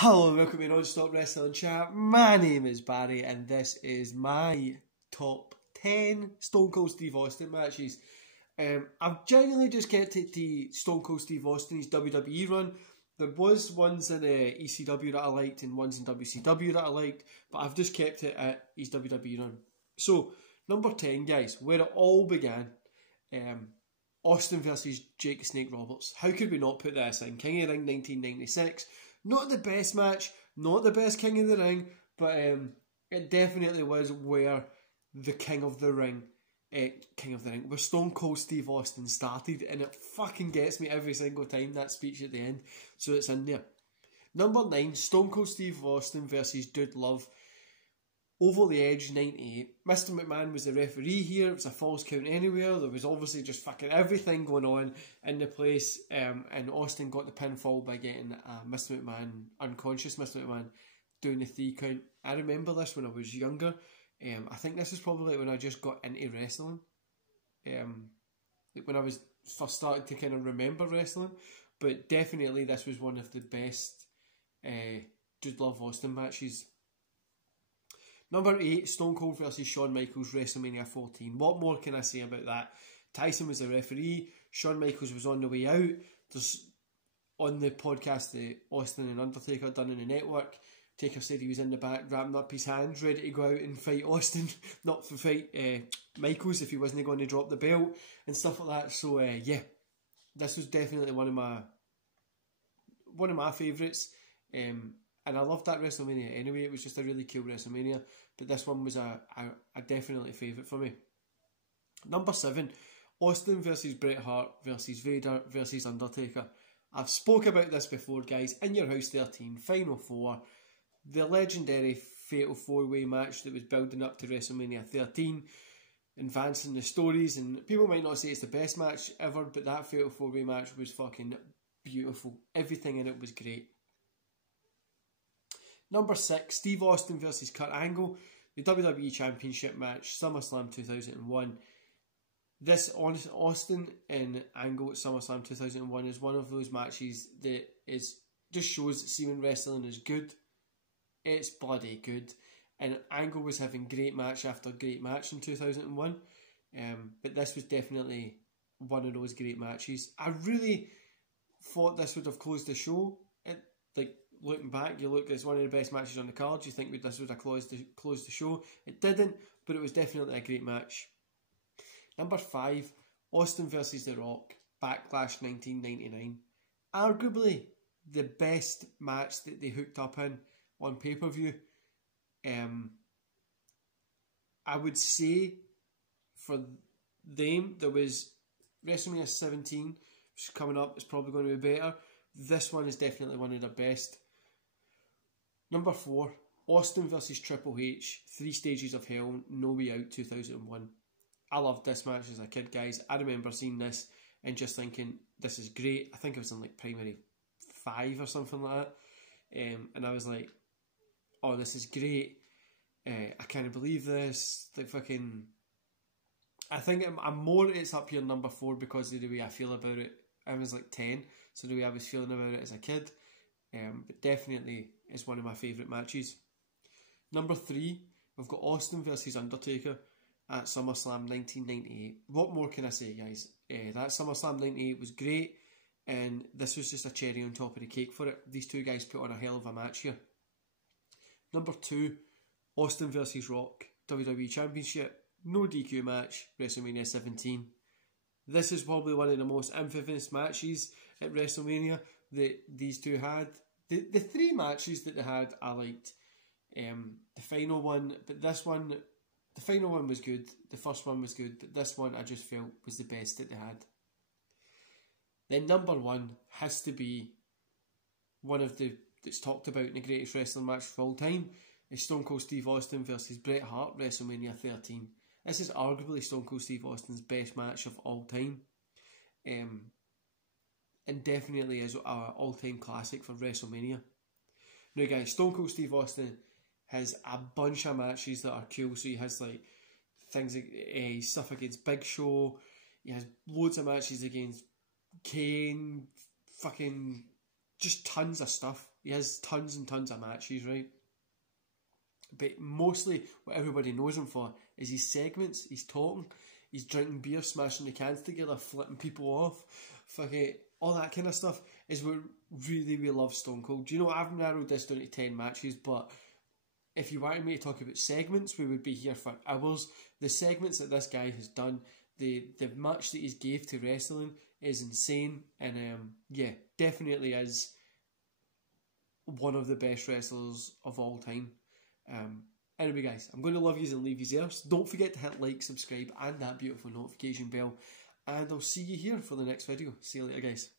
Hello and welcome to Non-Stop Wrestling Chat. My name is Barry and this is my top 10 Stone Cold Steve Austin matches. I've genuinely just kept it to Stone Cold Steve Austin's WWE run. There was ones in ECW that I liked and ones in WCW that I liked, but I've just kept it at his WWE run. So, number 10 guys, where it all began, Austin versus Jake Snake Roberts. How could we not put this in? King of the Ring 1996. Not the best match, not the best King of the Ring, but it definitely was where the King of the Ring, where Stone Cold Steve Austin started, and it fucking gets me every single time, that speech at the end, so it's in there. Number 9, Stone Cold Steve Austin versus Dude Love. Over the Edge 98. Mr. McMahon was the referee here. It was a false count anywhere. There was obviously just fucking everything going on in the place. And Austin got the pinfall by getting Mr. McMahon unconscious. Mr. McMahon doing the 3 count. I remember this when I was younger. I think this is probably when I just got into wrestling. When I was first started to kind of remember wrestling. But definitely this was one of the best Dude Love Austin matches. Number 8, Stone Cold versus Shawn Michaels, WrestleMania 14. What more can I say about that? Tyson was the referee. Shawn Michaels was on the way out. There's on the podcast that Austin and Undertaker done in the network. Taker said he was in the back, wrapping up his hands, ready to go out and fight Austin, not for fight Michaels if he wasn't going to drop the belt and stuff like that. So yeah, this was definitely one of my favourites. And I loved that WrestleMania anyway. It was just a really cool WrestleMania. But this one was a definitely favourite for me. Number 7, Austin versus Bret Hart versus Vader versus Undertaker. I've spoke about this before, guys. In Your House 13, Final 4. The legendary Fatal 4-Way match that was building up to WrestleMania 13. Advancing the stories. And people might not say it's the best match ever, but that Fatal 4-Way match was fucking beautiful. Everything in it was great. Number 6, Steve Austin versus Kurt Angle, the WWE Championship match, SummerSlam 2001. This Austin and Angle at SummerSlam 2001 is one of those matches that just shows that Seaman Wrestling is good. It's bloody good. And Angle was having great match after great match in 2001. But this was definitely one of those great matches. I really thought this would have closed the show. Looking back, you look, it's one of the best matches on the card. You think this would have closed the show. It didn't, but it was definitely a great match. Number 5, Austin versus The Rock, Backlash 1999. Arguably the best match that they hooked up in on pay-per-view. I would say for them, there was WrestleMania 17, which is coming up. It's probably going to be better. This one is definitely one of the best. Number 4, Austin versus Triple H, 3 Stages of Hell, No Way Out 2001. I loved this match as a kid, guys. I remember seeing this and just thinking, this is great. I think it was in like primary 5 or something like that. And I was like, oh, this is great. I can't believe this. Like fucking... I think it's up here number 4 because of the way I feel about it. I was like 10, so the way I was feeling about it as a kid. But definitely is one of my favourite matches. Number 3, we've got Austin versus Undertaker at SummerSlam 1998. What more can I say, guys? That SummerSlam 98 was great, and this was just a cherry on top of the cake for it. These two guys put on a hell of a match here. Number 2, Austin versus Rock, WWE Championship, no DQ match, WrestleMania 17. This is probably one of the most infamous matches at WrestleMania that these two had. The 3 matches that they had, I liked. The final one, but this one, the final one was good. The first one was good, but this one I just felt was the best that they had. Then number 1 has to be one of that's talked about in the greatest wrestling match of all time. Is Stone Cold Steve Austin versus Bret Hart, WrestleMania 13. This is arguably Stone Cold Steve Austin's best match of all time. And definitely is an all-time classic for WrestleMania. Now guys, Stone Cold Steve Austin has a bunch of matches that are cool. So he has like things like stuff against Big Show. He has loads of matches against Kane. Fucking just tons of stuff. he has tons and tons of matches, right? But mostly what everybody knows him for is his segments, he's talking, he's drinking beer, smashing the cans together, flipping people off, fucking all that kind of stuff is what really we love Stone Cold. Do you know, I've narrowed this down to 10 matches, but if you wanted me to talk about segments, we would be here for hours. The segments that this guy has done, the match that he's gave to wrestling is insane, and yeah, definitely is one of the best wrestlers of all time. Anyway guys, I'm going to love yous and leave yous there. So don't forget to hit like, subscribe and that beautiful notification bell, and I'll see you here for the next video. See you later guys.